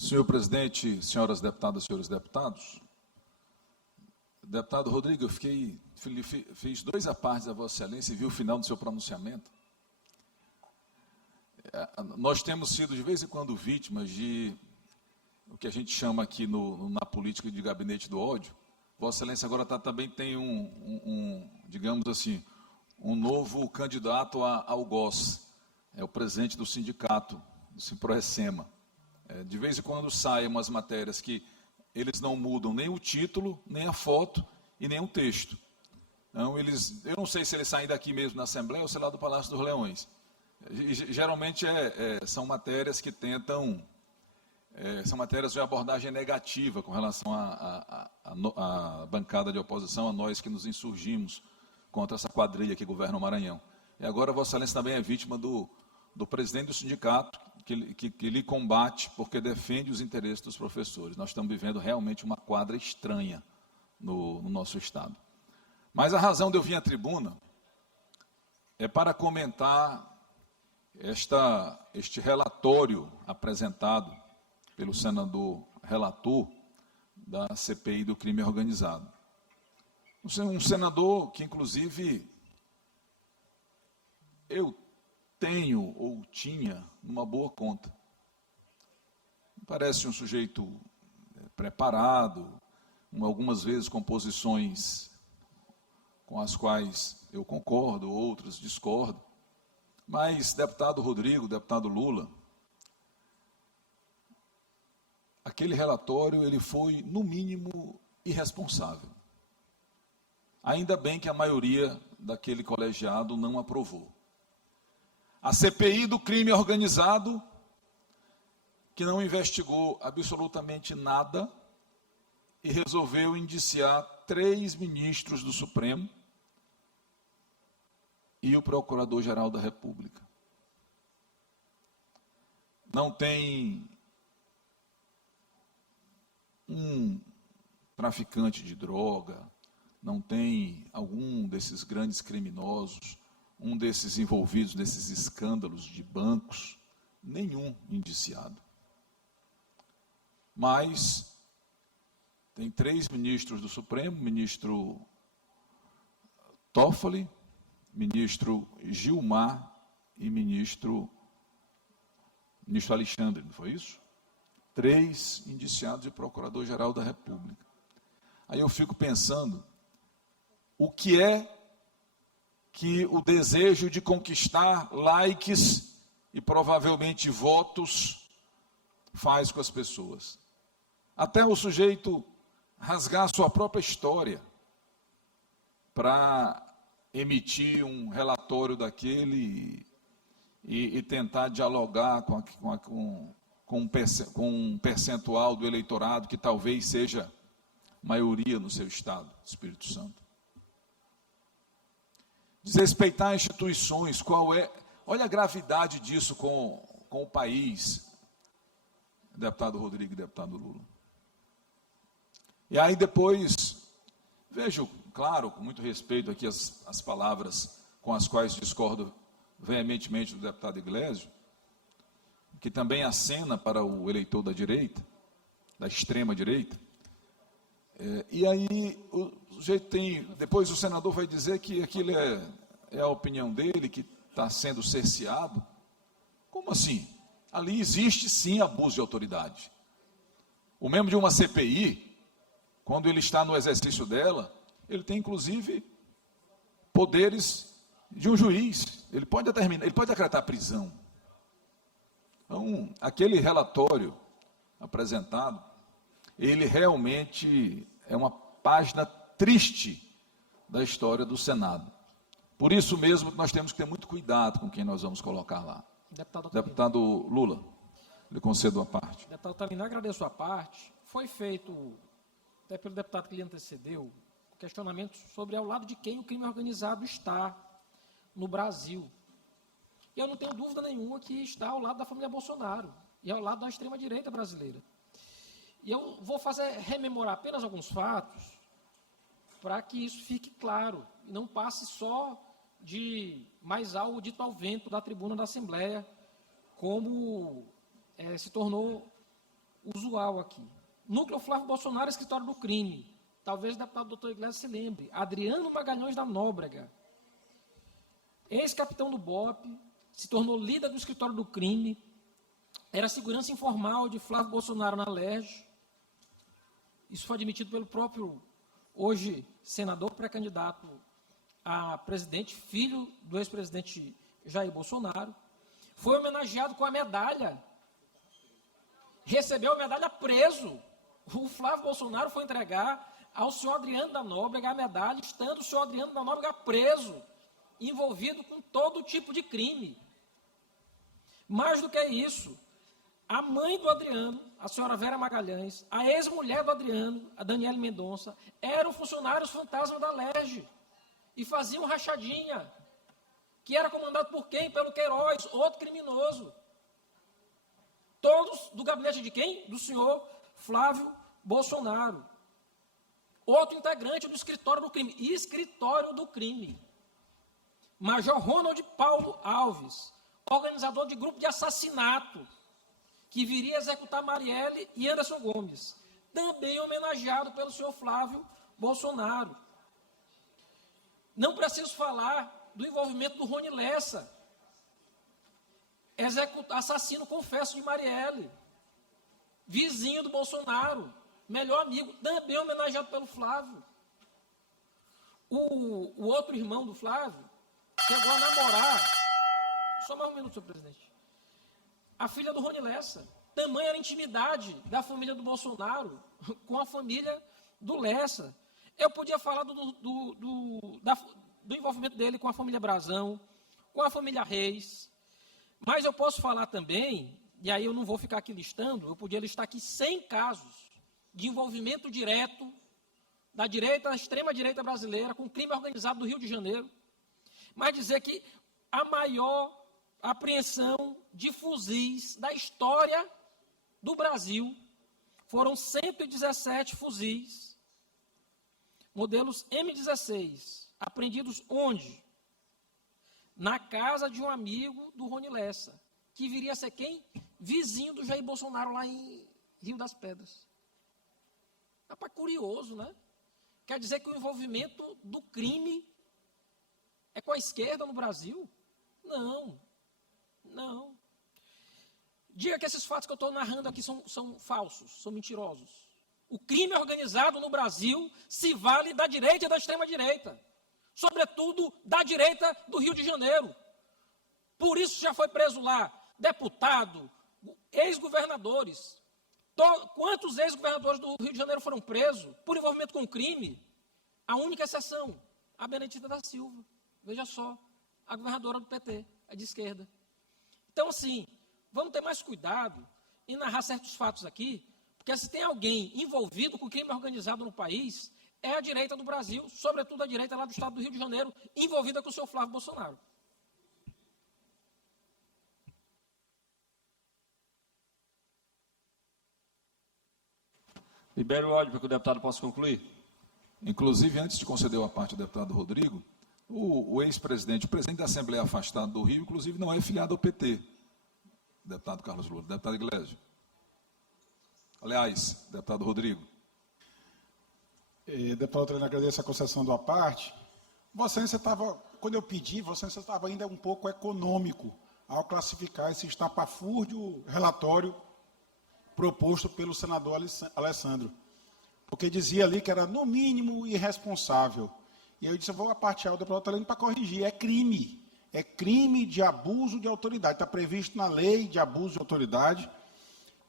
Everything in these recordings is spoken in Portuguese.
Senhor presidente, senhoras deputadas, senhores deputados, deputado Rodrigo, fiz 2 apartes a Vossa Excelência e vi o final do seu pronunciamento. Nós temos sido, de vez em quando, vítimas de o que a gente chama aqui na política de gabinete do ódio. Vossa Excelência agora também tem digamos assim, um novo candidato ao GOS, é o presidente do sindicato, do Simproecema. De vez em quando saem umas matérias que eles não mudam nem o título, nem a foto e nem o texto. Então, eu não sei se eles saem daqui mesmo na Assembleia ou se é lá do Palácio dos Leões. Geralmente são matérias que tentam, são matérias de abordagem negativa com relação à bancada de oposição, a nós que nos insurgimos contra essa quadrilha que governa o Maranhão. E agora Vossa Excelência também é vítima do presidente do sindicato, que lhe combate porque defende os interesses dos professores. Nós estamos vivendo realmente uma quadra estranha no nosso Estado. Mas a razão de eu vir à tribuna é para comentar este relatório apresentado pelo senador relator da CPI do crime organizado. Um senador que, inclusive, eu tenho ou tinha uma boa conta. Parece um sujeito preparado, algumas vezes com posições com as quais eu concordo, outras discordo. Mas, deputado Rodrigo, deputado Lula, aquele relatório ele foi, no mínimo, irresponsável. Ainda bem que a maioria daquele colegiado não aprovou. A CPI do crime organizado, que não investigou absolutamente nada e resolveu indiciar 3 ministros do Supremo e o Procurador-Geral da República. Não tem um traficante de droga, não tem algum desses grandes criminosos, um desses envolvidos nesses escândalos de bancos, nenhum indiciado. Mas tem 3 ministros do Supremo, ministro Toffoli, ministro Gilmar e ministro Alexandre, não foi isso? 3 indiciados de Procurador-Geral da República. Aí eu fico pensando, o que é que o desejo de conquistar likes e provavelmente votos faz com as pessoas? Até o sujeito rasgar sua própria história para emitir um relatório daquele e tentar dialogar com um percentual do eleitorado que talvez seja maioria no seu estado, Espírito Santo. Desrespeitar instituições, olha a gravidade disso com o país, deputado Rodrigo e deputado Lula. E aí depois, vejo, claro, com muito respeito aqui as palavras com as quais discordo veementemente do deputado Iglesias, que também acena para o eleitor da direita, da extrema direita. E aí o sujeito depois o senador vai dizer que aquilo é a opinião dele, que está sendo cerceado. Como assim? Ali existe sim abuso de autoridade. O membro de uma CPI, quando ele está no exercício dela, ele tem inclusive poderes de um juiz. Ele pode decretar prisão. Então, aquele relatório apresentado, ele realmente é uma página triste da história do Senado. Por isso mesmo, nós temos que ter muito cuidado com quem nós vamos colocar lá. Deputado Lula, lhe concedo a parte. Deputado Ottavino, agradeço a parte. Foi feito, até pelo deputado que lhe antecedeu, questionamento sobre ao lado de quem o crime organizado está no Brasil. E eu não tenho dúvida nenhuma que está ao lado da família Bolsonaro e ao lado da extrema-direita brasileira. E eu vou rememorar apenas alguns fatos para que isso fique claro e não passe só de mais algo dito ao vento da tribuna da Assembleia, como se tornou usual aqui. Núcleo Flávio Bolsonaro, escritório do crime. Talvez o deputado doutor Iglesias se lembre. Adriano Magalhães da Nóbrega, ex-capitão do BOP, se tornou líder do escritório do crime, era segurança informal de Flávio Bolsonaro na LERJ. Isso foi admitido pelo próprio, hoje, senador pré-candidato a presidente, filho do ex-presidente Jair Bolsonaro. Foi homenageado com a medalha. Recebeu a medalha preso. O Flávio Bolsonaro foi entregar ao senhor Adriano da Nóbrega a medalha, estando o senhor Adriano da Nóbrega preso, envolvido com todo tipo de crime. Mais do que isso, a mãe do Adriano, a senhora Vera Magalhães, a ex-mulher do Adriano, a Daniele Mendonça, eram funcionários fantasma da LERJ e faziam rachadinha, que era comandado por quem? Pelo Queiroz, outro criminoso. Todos do gabinete de quem? Do senhor Flávio Bolsonaro. Outro integrante do escritório do crime. Escritório do crime. Major Ronald Paulo Alves, organizador de grupo de assassinato, que viria executar Marielle e Anderson Gomes, também homenageado pelo senhor Flávio Bolsonaro. Não preciso falar do envolvimento do Rony Lessa, assassino, confesso, de Marielle, vizinho do Bolsonaro, melhor amigo, também homenageado pelo Flávio. O outro irmão do Flávio chegou a namorar, só mais um minuto, senhor presidente, a filha do Rony Lessa. Tamanha era a intimidade da família do Bolsonaro com a família do Lessa. Eu podia falar do envolvimento dele com a família Brazão, com a família Reis, mas eu posso falar também, e aí eu não vou ficar aqui listando, eu podia listar aqui 100 casos de envolvimento direto da direita, da extrema-direita brasileira, com crime organizado do Rio de Janeiro, mas dizer que a maior apreensão de fuzis da história do Brasil foram 117 fuzis, modelos M16, apreendidos onde? Na casa de um amigo do Rony Lessa, que viria a ser quem? Vizinho do Jair Bolsonaro lá em Rio das Pedras. Rapaz, curioso, né? Quer dizer que o envolvimento do crime é com a esquerda no Brasil? Não. Não. Diga que esses fatos que eu estou narrando aqui são falsos, são mentirosos. O crime organizado no Brasil se vale da direita e da extrema-direita. Sobretudo da direita do Rio de Janeiro. Por isso já foi preso lá deputado, ex-governadores. Quantos ex-governadores do Rio de Janeiro foram presos por envolvimento com crime? A única exceção, a Benedita da Silva. Veja só, a governadora do PT, a de esquerda. Então, assim, vamos ter mais cuidado em narrar certos fatos aqui, porque se tem alguém envolvido com crime organizado no país, é a direita do Brasil, sobretudo a direita lá do estado do Rio de Janeiro, envolvida com o seu Flávio Bolsonaro. Libere o áudio para que o deputado possa concluir. Inclusive, antes de conceder a parte ao deputado Rodrigo, o ex-presidente, o presidente da Assembleia afastado do Rio, inclusive, não é filiado ao PT, deputado Carlos Lula, deputado Iglesias. Aliás, deputado Rodrigo. Deputado Trena, agradeço a concessão da parte. Vossa Excelência estava, quando eu pedi, Vossa Excelência estava ainda um pouco econômico ao classificar esse estapafúrdio relatório proposto pelo senador Alessandro, porque dizia ali que era, no mínimo, irresponsável. E eu disse, eu vou apartear o deputado Trena para corrigir. É crime de abuso de autoridade. Está previsto na lei de abuso de autoridade,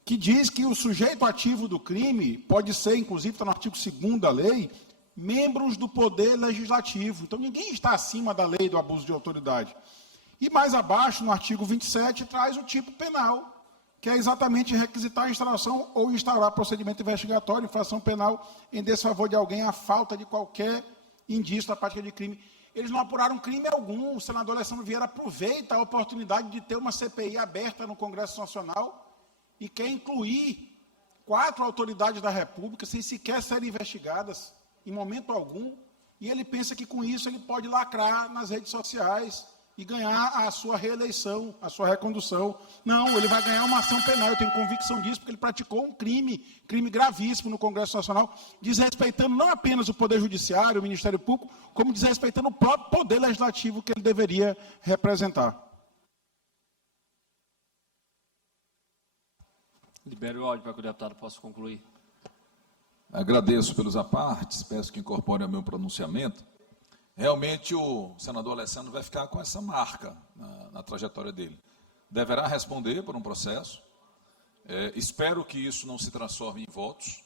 que diz que o sujeito ativo do crime pode ser, inclusive, está no artigo 2º da lei, membros do Poder Legislativo. Então, ninguém está acima da lei do abuso de autoridade. E mais abaixo, no artigo 27, traz o tipo penal, que é exatamente requisitar a instauração ou instaurar procedimento investigatório, infração penal, em desfavor de alguém, à falta de qualquer indício da prática de crime. Eles não apuraram crime algum. O senador Alessandro Vieira aproveita a oportunidade de ter uma CPI aberta no Congresso Nacional e quer incluir 4 autoridades da República sem sequer serem investigadas, em momento algum, e ele pensa que com isso ele pode lacrar nas redes sociais, e ganhar a sua reeleição, a sua recondução. Não, ele vai ganhar uma ação penal, eu tenho convicção disso, porque ele praticou um crime gravíssimo no Congresso Nacional, desrespeitando não apenas o Poder Judiciário, o Ministério Público, como desrespeitando o próprio Poder Legislativo que ele deveria representar. Libere o áudio para que o deputado possa concluir. Agradeço pelos apartes, peço que incorpore ao meu pronunciamento. Realmente o senador Alessandro vai ficar com essa marca na trajetória dele. Deverá responder por um processo. Espero que isso não se transforme em votos.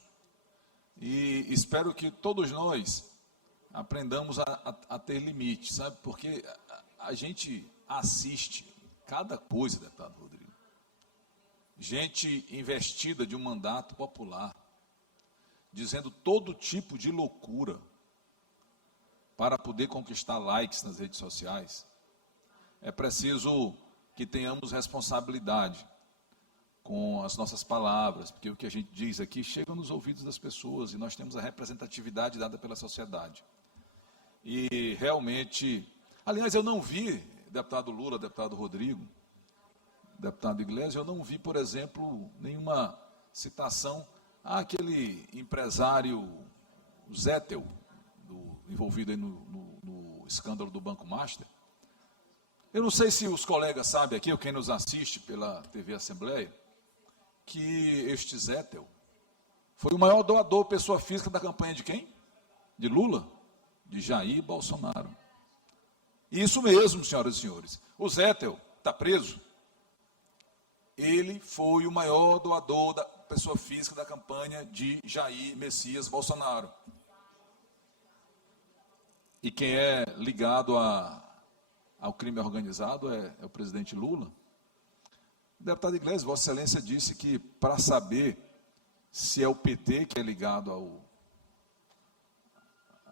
E espero que todos nós aprendamos a ter limites, sabe? Porque a gente assiste cada coisa, deputado Rodrigo. Gente investida de um mandato popular, dizendo todo tipo de loucura para poder conquistar likes nas redes sociais. É preciso que tenhamos responsabilidade com as nossas palavras, porque o que a gente diz aqui chega nos ouvidos das pessoas e nós temos a representatividade dada pela sociedade. E realmente, aliás, eu não vi, deputado Lula, deputado Rodrigo, deputado Iglesias, eu não vi, por exemplo, nenhuma citação àquele empresário Zettel, envolvido aí no escândalo do Banco Master. Eu não sei se os colegas sabem aqui, ou quem nos assiste pela TV Assembleia, que este Zettel foi o maior doador, pessoa física da campanha de quem? De Lula? De Jair Bolsonaro. Isso mesmo, senhoras e senhores. O Zettel está preso. Ele foi o maior doador da pessoa física da campanha de Jair Messias Bolsonaro. E quem é ligado ao crime organizado é o presidente Lula. O deputado Iglesias, Vossa Excelência disse que para saber se é o PT que é ligado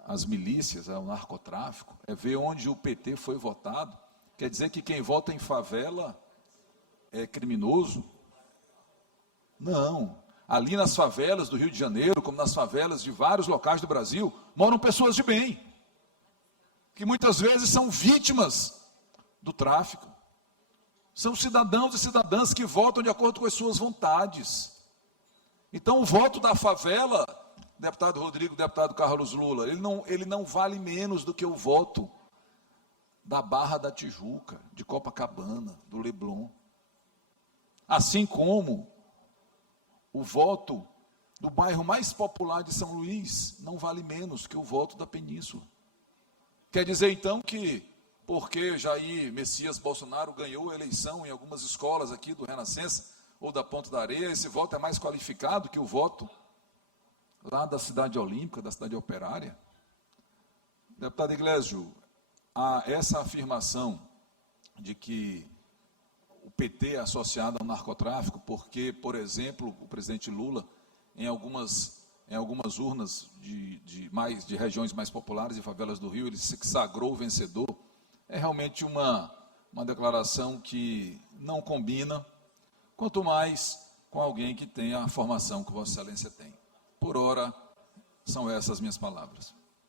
às milícias, ao narcotráfico, é ver onde o PT foi votado. Quer dizer que quem vota em favela é criminoso? Não. Ali nas favelas do Rio de Janeiro, como nas favelas de vários locais do Brasil, moram pessoas de bem, que muitas vezes são vítimas do tráfico. São cidadãos e cidadãs que votam de acordo com as suas vontades. Então, o voto da favela, deputado Rodrigo, deputado Carlos Lula, ele não vale menos do que o voto da Barra da Tijuca, de Copacabana, do Leblon. Assim como o voto do bairro mais popular de São Luís não vale menos que o voto da Península. Quer dizer, então, que porque Jair Messias Bolsonaro ganhou a eleição em algumas escolas aqui do Renascença ou da Ponta da Areia, esse voto é mais qualificado que o voto lá da cidade olímpica, da cidade operária? Deputado Iglesias, essa afirmação de que o PT é associado ao narcotráfico, porque, por exemplo, o presidente Lula, em algumas urnas de regiões mais populares e favelas do Rio, ele se sagrou vencedor, é realmente uma declaração que não combina, quanto mais com alguém que tenha a formação que Vossa Excelência tem. Por ora, são essas minhas palavras.